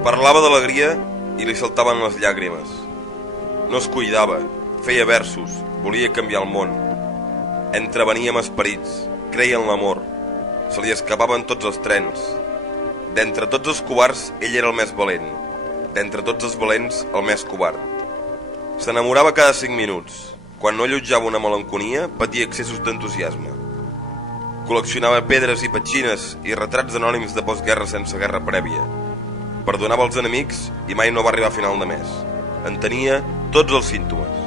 Parlava d'alegria i li saltaven les llàgrimes. No es cuidava, feia versos, volia canviar el món. Entrevenia amb esperits, creia en l'amor. Se li escapaven tots els trens. D'entre tots els covards, ell era el més valent. D'entre tots els valents, el més covard. S'enamorava cada 5 minuts. Quan no allotjava una melanconia, patia excessos d'entusiasme. Col·leccionava pedres i petxines i retrats anònims de postguerra sense guerra prèvia. Perdonava els enemics i mai no va arribar a final de mes. En tenia tots els símptomes.